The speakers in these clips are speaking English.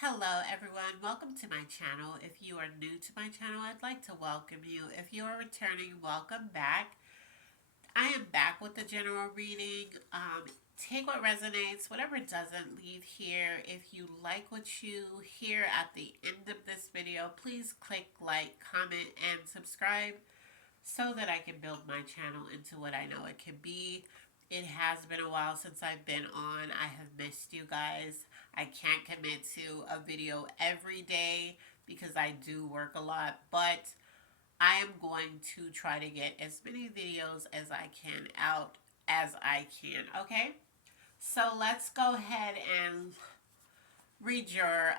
Hello everyone, welcome to my channel. If you are new to my channel, I'd like to welcome you. If you are returning, welcome back. I am back with the general reading. Take what resonates, whatever doesn't, leave here. If you like what you hear at the end of this video, please click like, comment, and subscribe so that I can build my channel into what I know it can be. It has been a while since I've been on. I have missed you guys. I can't commit to a video every day because I do work a lot, but I am going to try to get as many videos as I can out as I can, okay? So let's go ahead and read your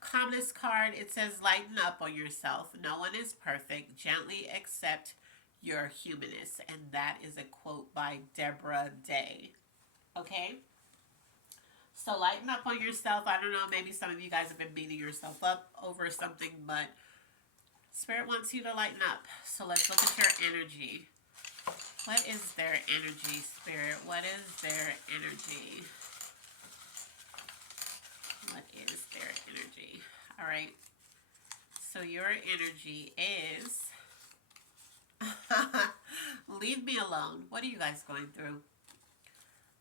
calmness card. It says, lighten up on yourself. No one is perfect. Gently accept your humanness. And that is a quote by Deborah Day. Okay? So lighten up on yourself. I don't know, maybe some of you guys have been beating yourself up over something, but Spirit wants you to lighten up. So let's look at your energy. What is their energy, Spirit? What is their energy? What is their energy? All right. So your energy is leave me alone. What are you guys going through?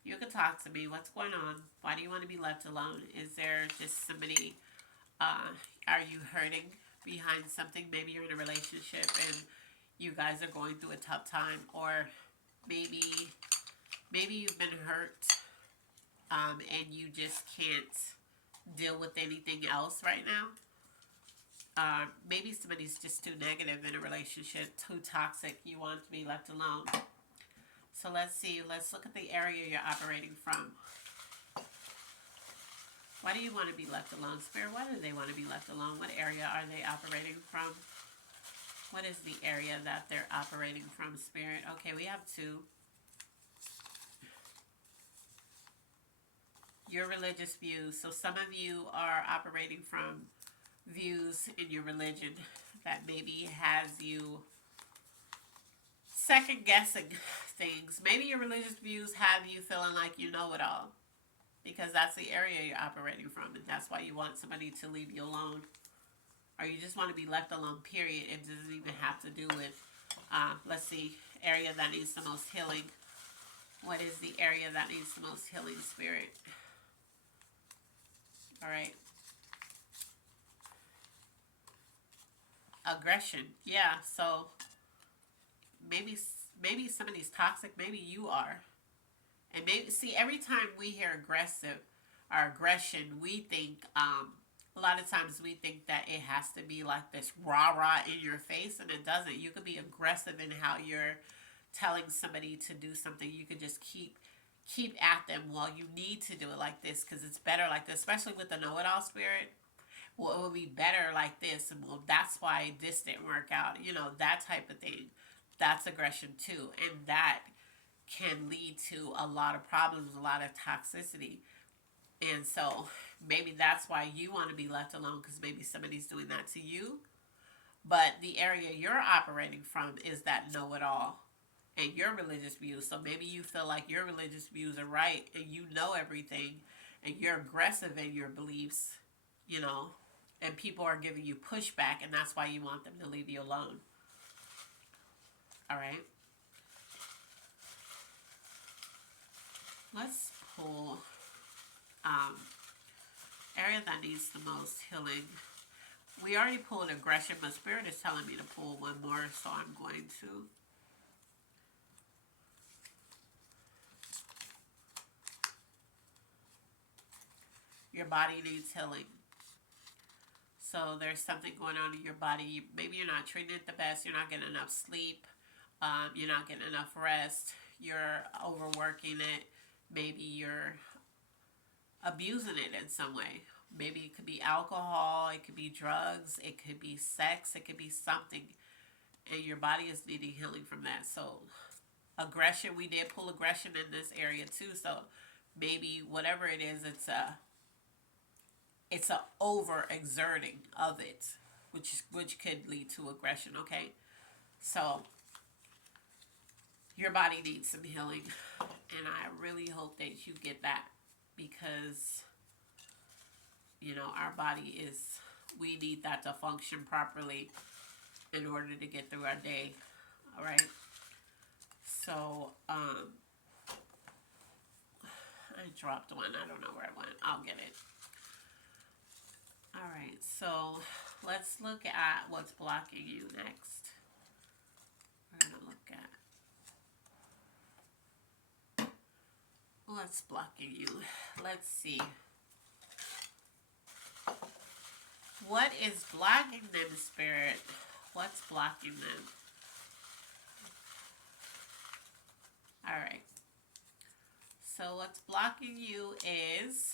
You can talk to me. What's going on? Why do you want to be left alone? Is there just somebody, are you hurting behind something? Maybe you're in a relationship and you guys are going through a tough time, or maybe you've been hurt, and you just can't deal with anything else right now. Maybe somebody's just too negative in a relationship, too toxic. You want to be left alone. So let's see. Let's look at the area you're operating from. Why do you want to be left alone, Spirit? Why do they want to be left alone? What area are they operating from? What is the area that they're operating from, Spirit? Okay, we have two. Your religious views. So some of you are operating from views in your religion that maybe has you second guessing things. Maybe your religious views have you feeling like you know it all, because that's the area you're operating from, and that's why you want somebody to leave you alone, or you just want to be left alone, period. It doesn't even have to do with, let's see, area that needs the most healing. What is the area that needs the most healing, Spirit? All right. Aggression. Yeah, so maybe somebody's toxic, maybe you are. And maybe, see, every time we hear aggressive or aggression, we think, a lot of times we think that it has to be like this rah-rah in your face, and it doesn't. You could be aggressive in how you're telling somebody to do something. You could just keep at them. Well, you need to do it like this because it's better like this, especially with the know-it-all spirit. Well, it will be better like this, and well, that's why this didn't work out. You know, that type of thing. That's aggression too, and that can lead to a lot of problems, a lot of toxicity. And so maybe that's why you want to be left alone, because maybe somebody's doing that to you. But the area you're operating from is that know-it-all and your religious views. So maybe you feel like your religious views are right and you know everything and you're aggressive in your beliefs, you know, and people are giving you pushback, and that's why you want them to leave you alone. All right. Let's pull area that needs the most healing. We already pulled aggression, but Spirit is telling me to pull one more, so I'm going to. Your body needs healing. So there's something going on in your body. Maybe you're not treating it the best. You're not getting enough sleep. You're not getting enough rest. You're overworking it. Maybe you're abusing it in some way. Maybe it could be alcohol, it could be drugs, it could be sex, it could be something. And your body is needing healing from that. So aggression, we did pull aggression in this area too. So maybe whatever it is, it's a over exerting of it, which could lead to aggression, okay? So your body needs some healing, and I really hope that you get that, because You know, our body is, we need that to function properly in order to get through our day. All right. So, I dropped one. I don't know where it went. I'll get it. All right. So, let's look at what's blocking you next. We're going to look at what's blocking you. Let's see. What is blocking them, Spirit? What's blocking them? All right. So what's blocking you is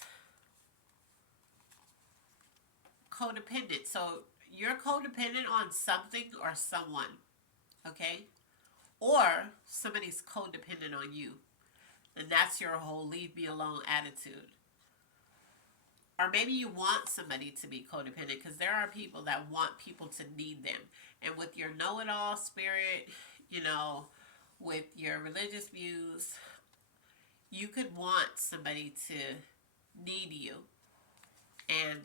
codependent. So you're codependent on something or someone, okay? Or somebody's codependent on you. And that's your whole leave me alone attitude. Or maybe you want somebody to be codependent, because there are people that want people to need them. And with your know-it-all spirit, you know, with your religious views, you could want somebody to need you. And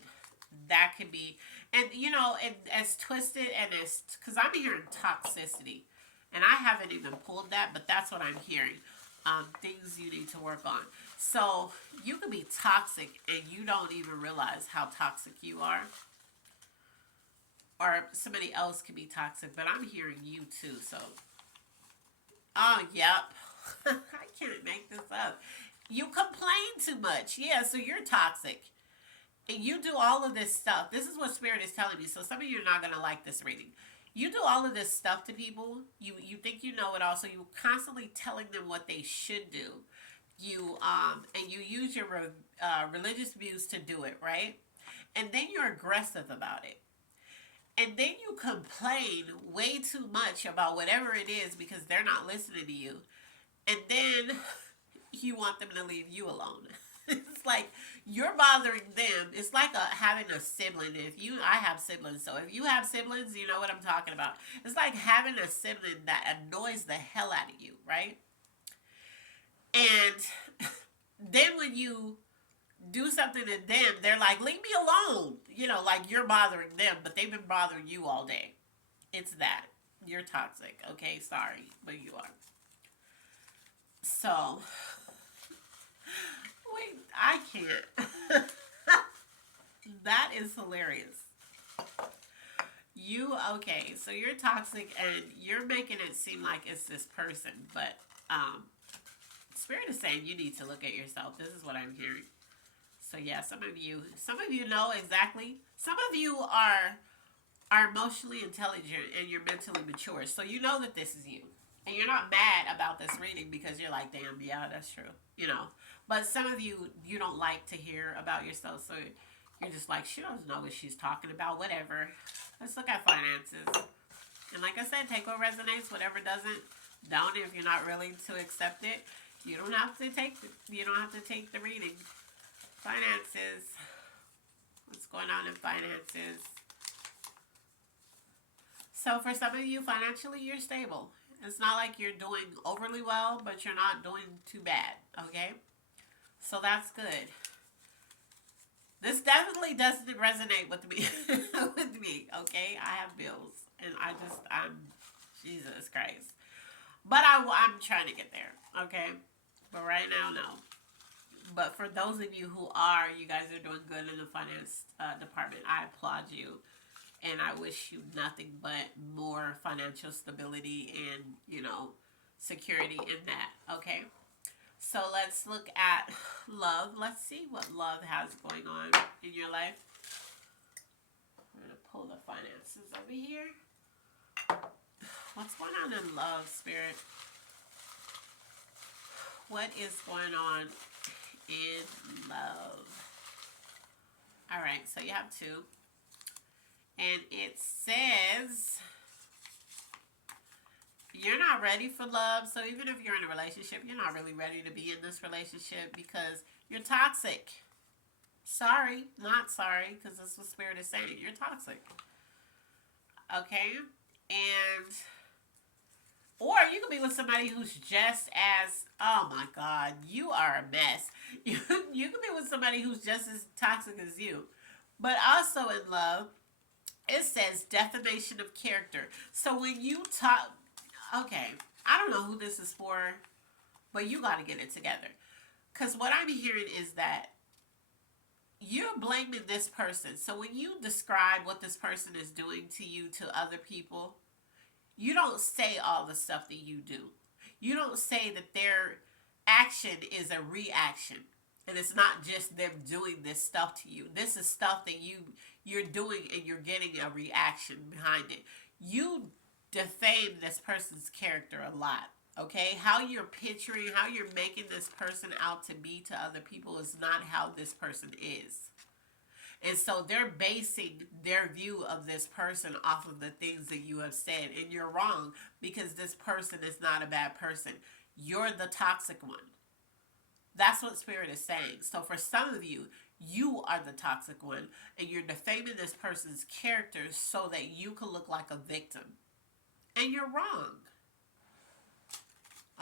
that could be, and you know, and as twisted and as, because I'm hearing toxicity. And I haven't even pulled that, but that's what I'm hearing. Things you need to work on. So you can be toxic and you don't even realize how toxic you are. Or somebody else can be toxic, but I'm hearing you too. So, oh, yep. I can't make this up. You complain too much. Yeah, so you're toxic. And you do all of this stuff. This is what Spirit is telling me. So some of you are not going to like this reading. You do all of this stuff to people. You think you know it all, so you're constantly telling them what they should do. You and you use your religious views to do it, right? And then you're aggressive about it. And then you complain way too much about whatever it is because they're not listening to you. And then you want them to leave you alone. It's like you're bothering them. It's like having a sibling. I have siblings, so if you have siblings, you know what I'm talking about. It's like having a sibling that annoys the hell out of you, right? And then when you do something to them, they're like, leave me alone. You know, like you're bothering them, but they've been bothering you all day. It's that. You're toxic, okay? Sorry, but you are. So, wait, I can't. That is hilarious. Okay, so you're toxic and you're making it seem like it's this person, but Spirit is saying you need to look at yourself. This is what I'm hearing. So yeah, some of you know exactly. Some of you are emotionally intelligent and you're mentally mature. So you know that this is you. And you're not mad about this reading because you're like, damn, yeah, that's true. You know. But some of you don't like to hear about yourself, so you're just like, she doesn't know what she's talking about, whatever. Let's look at finances. And like I said, take what resonates, whatever doesn't, don't. If you're not willing to accept it, you don't have to take the reading. Finances. What's going on in finances? So for some of you, financially, you're stable. It's not like you're doing overly well, but you're not doing too bad, okay? So that's good. This definitely doesn't resonate with me, okay? I have bills, and I'm Jesus Christ. But I'm trying to get there, okay? But right now, no. But for those of you who you guys are doing good in the finance department. I applaud you. And I wish you nothing but more financial stability and, you know, security in that, okay? So let's look at love. Let's see what love has going on in your life. I'm going to pull the finances over here. What's going on in love, Spirit? What is going on in love? All right, so you have two. And it says you're not ready for love. So even if you're in a relationship, you're not really ready to be in this relationship because you're toxic. Sorry, not sorry, because that's what Spirit is saying. You're toxic. Okay? Or you could be with somebody who's just as, oh my God, you are a mess. You could be with somebody who's just as toxic as you. But also in love, it says defamation of character. So when you talk, okay, I don't know who this is for, but you got to get it together. Because what I'm hearing is that you're blaming this person. So when you describe what this person is doing to you, to other people, you don't say all the stuff that you do. You don't say that their action is a reaction. And it's not just them doing this stuff to you. This is stuff that you're doing and you're getting a reaction behind it. You defame this person's character a lot. Okay? How you're picturing, how you're making this person out to be to other people is not how this person is. And so they're basing their view of this person off of the things that you have said. And you're wrong, because this person is not a bad person. You're the toxic one. That's what Spirit is saying. So for some of you, you are the toxic one, and you're defaming this person's character so that you can look like a victim. And you're wrong.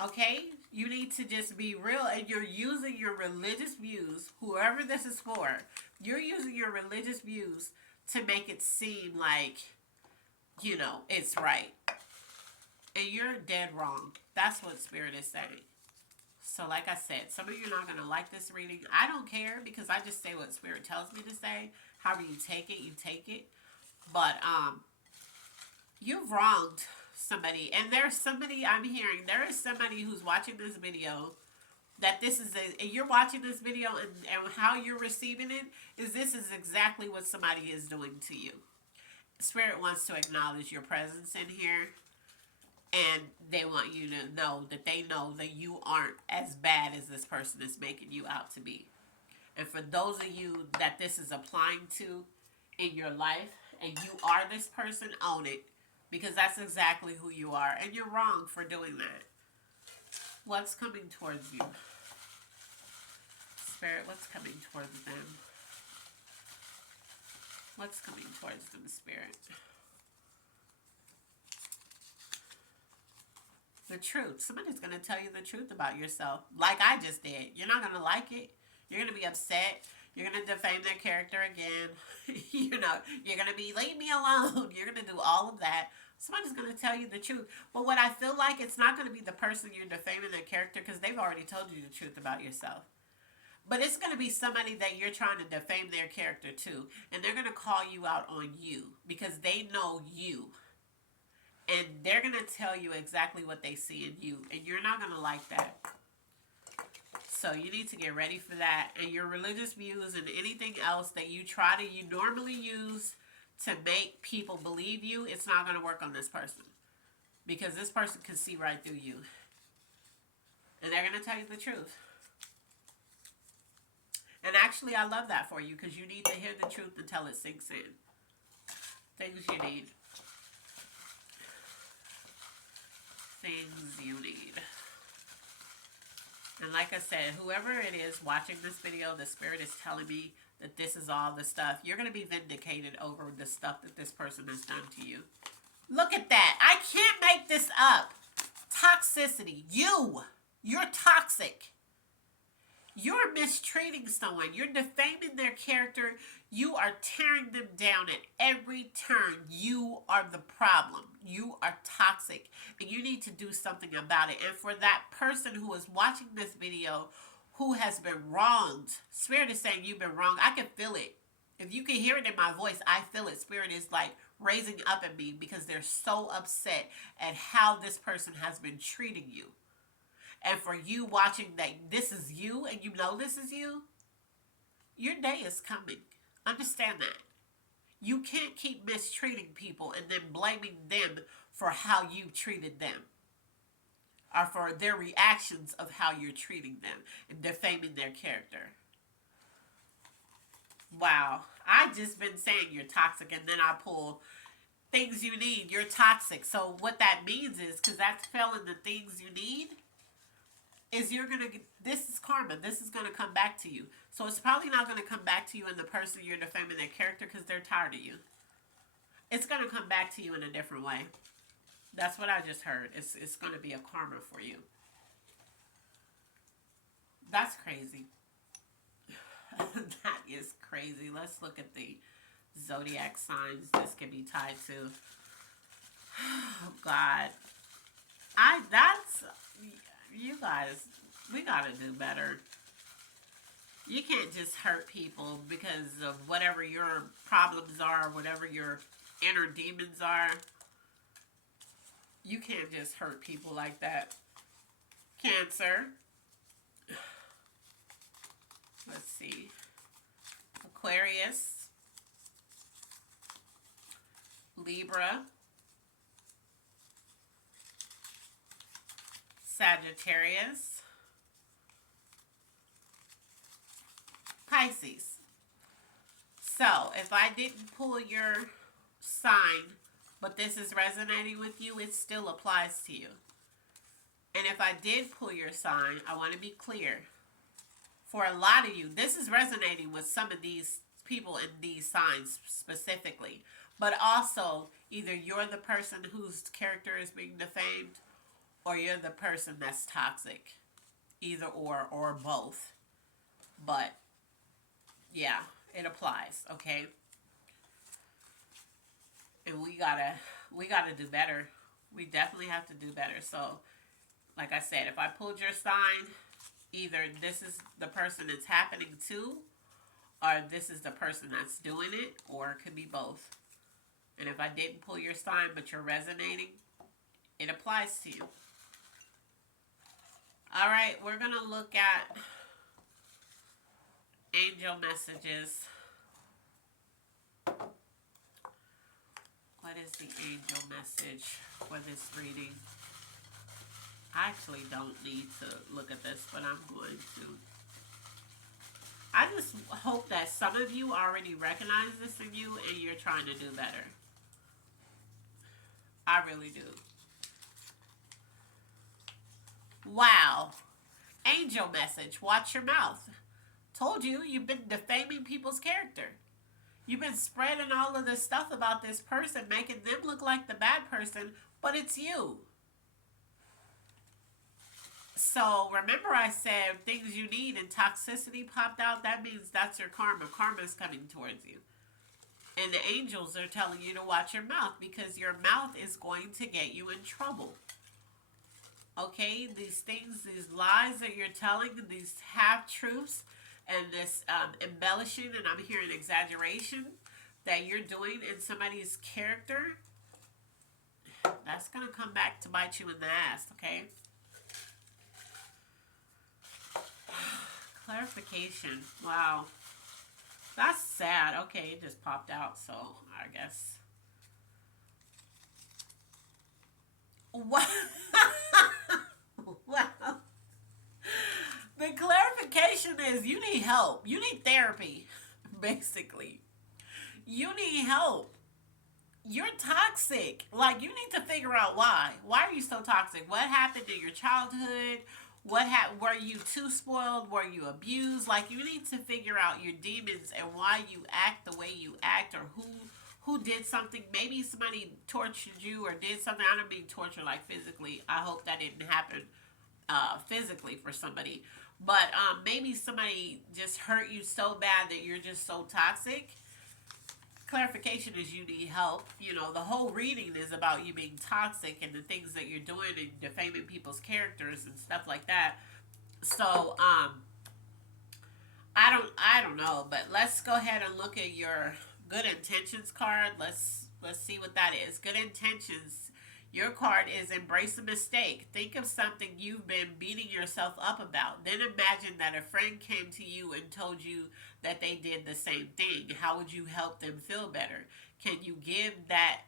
Okay? You need to just be real, and you're using your religious views, whoever this is for, you're using your religious views to make it seem like, you know, it's right. And you're dead wrong. That's what Spirit is saying. So like I said, some of you are not going to like this reading. I don't care, because I just say what Spirit tells me to say. However you take it, you take it. But you've wronged somebody. And there's somebody, I'm hearing, there is somebody who's watching this video, that this is, and you're watching this video, and how you're receiving it, is this is exactly what somebody is doing to you. Spirit wants to acknowledge your presence in here. And they want you to know that they know that you aren't as bad as this person is making you out to be. And for those of you that this is applying to in your life, and you are this person, own it. Because that's exactly who you are. And you're wrong for doing that. What's coming towards you? Spirit, what's coming towards them? What's coming towards them, Spirit? The truth. Somebody's going to tell you the truth about yourself, like I just did. You're not going to like it. You're going to be upset. You're going to defame their character again. You know, you're going to be, leave me alone. You're going to do all of that. Somebody's going to tell you the truth. But what I feel like, it's not going to be the person you're defaming their character, because they've already told you the truth about yourself. But it's going to be somebody that you're trying to defame their character to. And they're going to call you out on you, because they know you. And they're going to tell you exactly what they see in you. And you're not going to like that. So you need to get ready for that. And your religious views and anything else that you normally use to make people believe you, it's not going to work on this person. Because this person can see right through you. And they're going to tell you the truth. And actually, I love that for you, because you need to hear the truth until it sinks in. Things you need. Things you need. And like I said, whoever it is watching this video, the Spirit is telling me that this is all the stuff. You're going to be vindicated over the stuff that this person has done to you. Look at that. I can't make this up. Toxicity. You're toxic. You're mistreating someone. You're defaming their character. You are tearing them down at every turn. You are the problem. You are toxic. And you need to do something about it. And for that person who is watching this video who has been wronged, Spirit is saying you've been wronged. I can feel it. If you can hear it in my voice, I feel it. Spirit is like raising up at me, because they're so upset at how this person has been treating you. And for you watching that this is you, and you know this is you, your day is coming. Understand that. You can't keep mistreating people and then blaming them for how you treated them, or for their reactions of how you're treating them and defaming their character. Wow. I just been saying you're toxic, and then I pull things you need. You're toxic. So what that means is, because that's filling the things you need, is you're going to, this is karma. This is going to come back to you. So it's probably not going to come back to you in the person you're defaming their character, because they're tired of you. It's going to come back to you in a different way. That's what I just heard. It's going to be a karma for you. That's crazy. That is crazy. Let's look at the zodiac signs this can be tied to. Oh God, that's you guys. We gotta do better. You can't just hurt people because of whatever your problems are, whatever your inner demons are. You can't just hurt people like that. Cancer. Let's see. Aquarius. Libra. Sagittarius. Pisces. So, if I didn't pull your sign, but this is resonating with you, it still applies to you. And if I did pull your sign, I want to be clear. For a lot of you, this is resonating with some of these people in these signs specifically. But also, either you're the person whose character is being defamed, or you're the person that's toxic. Either or both. But, yeah, it applies, okay? And we gotta do better. We definitely have to do better. So, like I said, if I pulled your sign, either this is the person it's happening to, or this is the person that's doing it, or it could be both. And if I didn't pull your sign, but you're resonating, it applies to you. All right, we're going to look at angel messages. What is the angel message for this reading? I actually don't need to look at this, but I'm going to. I just hope that some of you already recognize this in you and you're trying to do better. I really do. Wow. Angel message. Watch your mouth. Told you, you've been defaming people's character. You've been spreading all of this stuff about this person, making them look like the bad person, but it's you. So remember I said things you need and toxicity popped out? That means that's your karma. Karma is coming towards you. And the angels are telling you to watch your mouth because your mouth is going to get you in trouble. Okay? These things, these lies that you're telling, these half-truths, and this embellishing, and I'm hearing exaggeration that you're doing in somebody's character, that's going to come back to bite you in the ass, okay? Clarification. Wow. That's sad. Okay, it just popped out, so I guess. What? Wow. The clarification is you need help. You need therapy, basically. You need help. You're toxic. Like, you need to figure out why. Why are you so toxic? What happened in your childhood? Were you too spoiled? Were you abused? Like, you need to figure out your demons and why you act the way you act, or who did something. Maybe somebody tortured you or did something. I don't mean torture like physically. I hope that didn't happen physically for somebody. But maybe somebody just hurt you so bad that you're just so toxic. Clarification is you need help. You know, the whole reading is about you being toxic and the things that you're doing and defaming people's characters and stuff like that. So, I don't know, but let's go ahead and look at your good intentions card. Let's see what that is. Good intentions. Your card is embrace a mistake. Think of something you've been beating yourself up about. Then imagine that a friend came to you and told you that they did the same thing. How would you help them feel better? Can you give that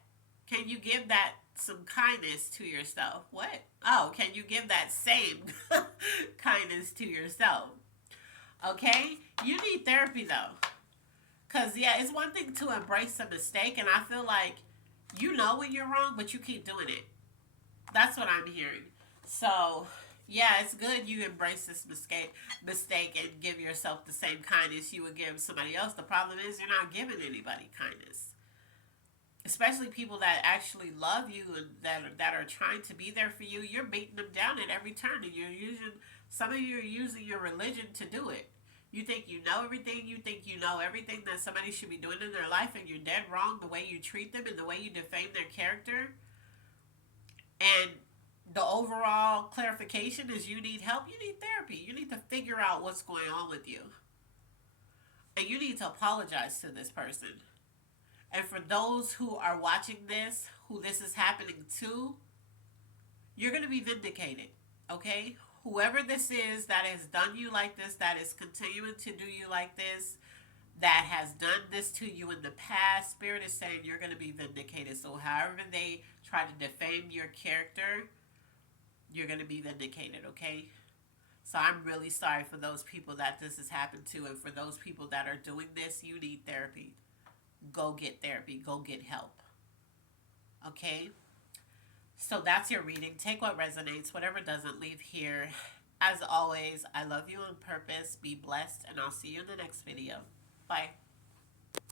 some kindness to yourself? What? Oh, can you give that same kindness to yourself? Okay? You need therapy though. Cause yeah, it's one thing to embrace a mistake, and I feel like you know when you're wrong, but you keep doing it. That's what I'm hearing. So, yeah, it's good you embrace this mistake and give yourself the same kindness you would give somebody else. The problem is you're not giving anybody kindness. Especially people that actually love you and that are trying to be there for you. You're beating them down at every turn, and some of you are using your religion to do it. You think you know everything. You think you know everything that somebody should be doing in their life, and you're dead wrong the way you treat them and the way you defame their character. And the overall clarification is you need help, you need therapy. You need to figure out what's going on with you. And you need to apologize to this person. And for those who are watching this, who this is happening to, you're going to be vindicated. Okay? Whoever this is that has done you like this, that is continuing to do you like this, that has done this to you in the past, Spirit is saying you're going to be vindicated. So, however they try to defame your character, you're going to be vindicated, okay? So, I'm really sorry for those people that this has happened to. And for those people that are doing this, you need therapy. Go get therapy, go get help, okay? So, that's your reading. Take what resonates, whatever doesn't, leave here. As always, I love you on purpose. Be blessed, and I'll see you in the next video. Bye.